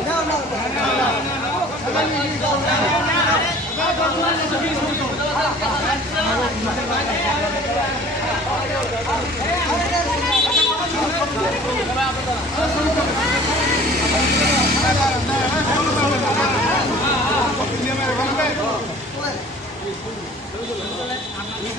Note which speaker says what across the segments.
Speaker 1: না না না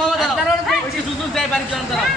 Speaker 1: মামা দাঁড়াও কিছু সুযোগ দেয় বাড়ি জন দাঁড়াও